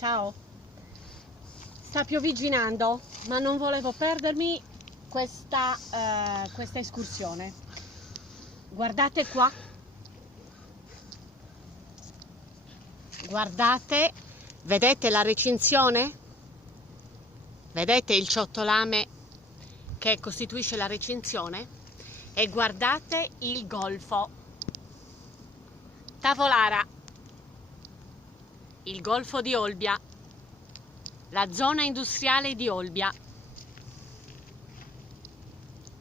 Ciao. Sta piovigginando, ma non volevo perdermi questa escursione. Guardate qua. Guardate, vedete la recinzione? Vedete il ciottolame che costituisce la recinzione? E guardate il golfo. Tavolara, il golfo di Olbia, la zona industriale di Olbia,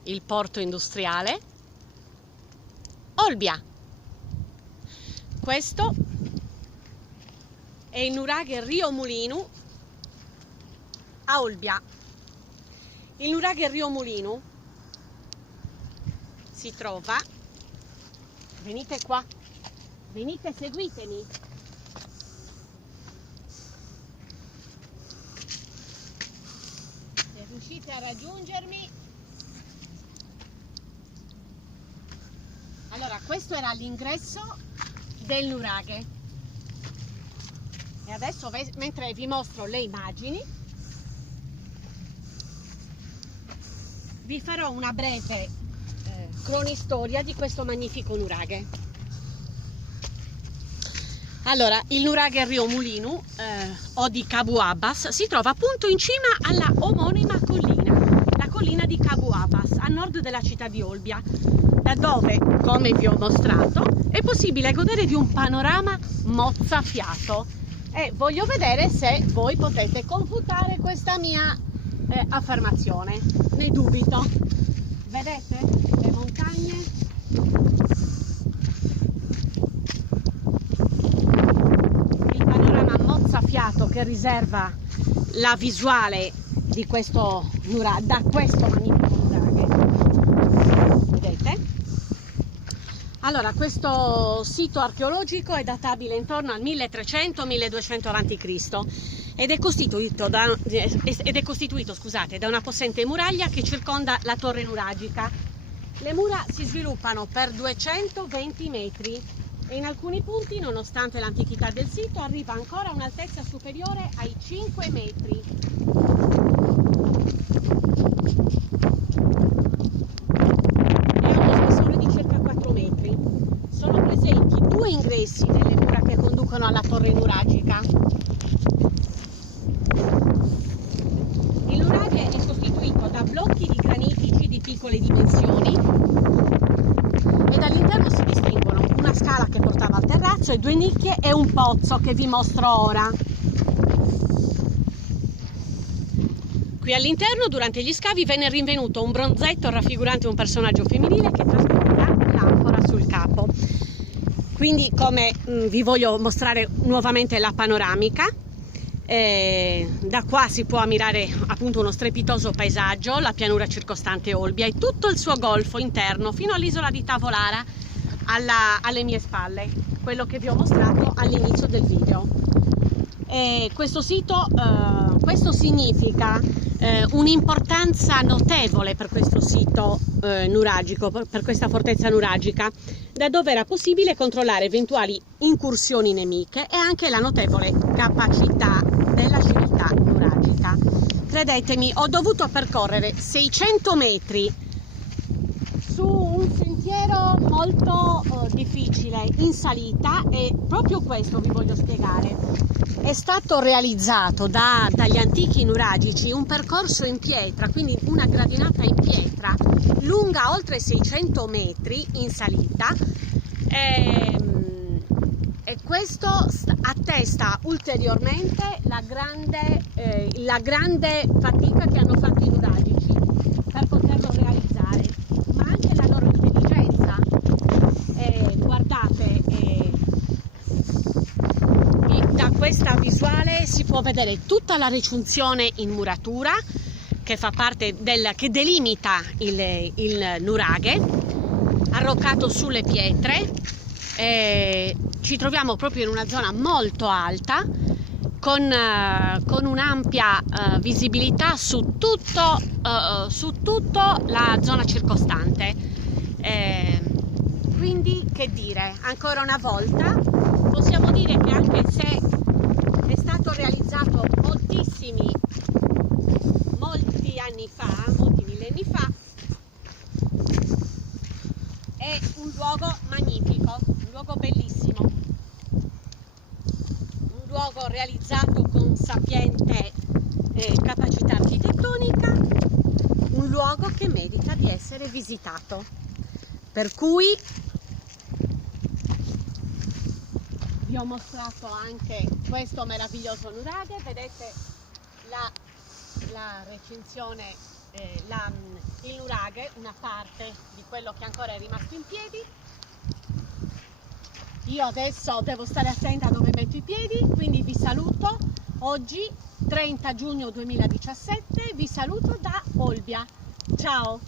il porto industriale Olbia. Questo è il nuraghe Rio Mulinu a Olbia. Il nuraghe Rio Mulinu si trova, venite qua, venite, seguitemi. Se riuscite a raggiungermi. Allora, questo era l'ingresso del nuraghe. E adesso, mentre vi mostro le immagini, vi farò una breve cronistoria di questo magnifico nuraghe. Allora, il nuraghe Rio Mulinu o di Cabu Abbas si trova appunto in cima alla omonima collina, la collina di Cabu Abbas, a nord della città di Olbia, da dove, come vi ho mostrato, è possibile godere di un panorama mozzafiato. E voglio vedere se voi potete confutare questa mia affermazione. Ne dubito. Vedete le montagne? Il panorama mozzafiato che riserva la visuale di questo nuraghe, da questo magnifico nuraghe. Vedete? Allora, questo sito archeologico è databile intorno al 1300-1200 a.C. ed è costituito, da una possente muraglia che circonda la torre nuragica. Le mura si sviluppano per 220 metri e in alcuni punti, nonostante l'antichità del sito, arriva ancora a un'altezza superiore ai 5 metri. E ha uno spessore di circa 4 metri. Sono presenti due ingressi nelle mura che conducono alla torre nuragica. Il nuraghe è costituito da blocchi di granitici di piccole dimensioni e dall'interno si distinguono una scala che portava al terrazzo e due nicchie e un pozzo che vi mostro ora. Qui all'interno, durante gli scavi, venne rinvenuto un bronzetto raffigurante un personaggio femminile che trasporta l'anfora sul capo. Quindi, come vi voglio mostrare nuovamente la panoramica, da qua si può ammirare appunto uno strepitoso paesaggio, la pianura circostante Olbia e tutto il suo golfo interno fino all'isola di Tavolara alle mie spalle, quello che vi ho mostrato all'inizio del video. Questo sito, questo significa un'importanza notevole per questo sito nuragico, per questa fortezza nuragica, da dove era possibile controllare eventuali incursioni nemiche e anche la notevole capacità della civiltà nuragica. Credetemi, ho dovuto percorrere 600 metri su un sentiero molto difficile in salita e proprio questo vi voglio spiegare. È stato realizzato dagli antichi nuragici un percorso in pietra, quindi una gradinata in pietra lunga oltre 600 metri in salita e questo attesta ulteriormente la grande fatica che hanno fatto i nuragici per poterlo realizzare, ma anche la loro intelligenza. Guardate, da questa visuale si può vedere tutta la recinzione in muratura che fa parte che delimita il nuraghe, arroccato sulle pietre. Ci troviamo proprio in una zona molto alta con un'ampia visibilità su tutta la zona circostante. Quindi, che dire, ancora una volta possiamo dire che anche se è stato realizzato realizzato con sapiente capacità architettonica, un luogo che merita di essere visitato. Per cui vi ho mostrato anche questo meraviglioso nuraghe, vedete la recinzione, il nuraghe, una parte di quello che ancora è rimasto in piedi. Io adesso devo stare attenta a dove metto i piedi, quindi vi saluto. Oggi 30 giugno 2017, vi saluto da Olbia. Ciao!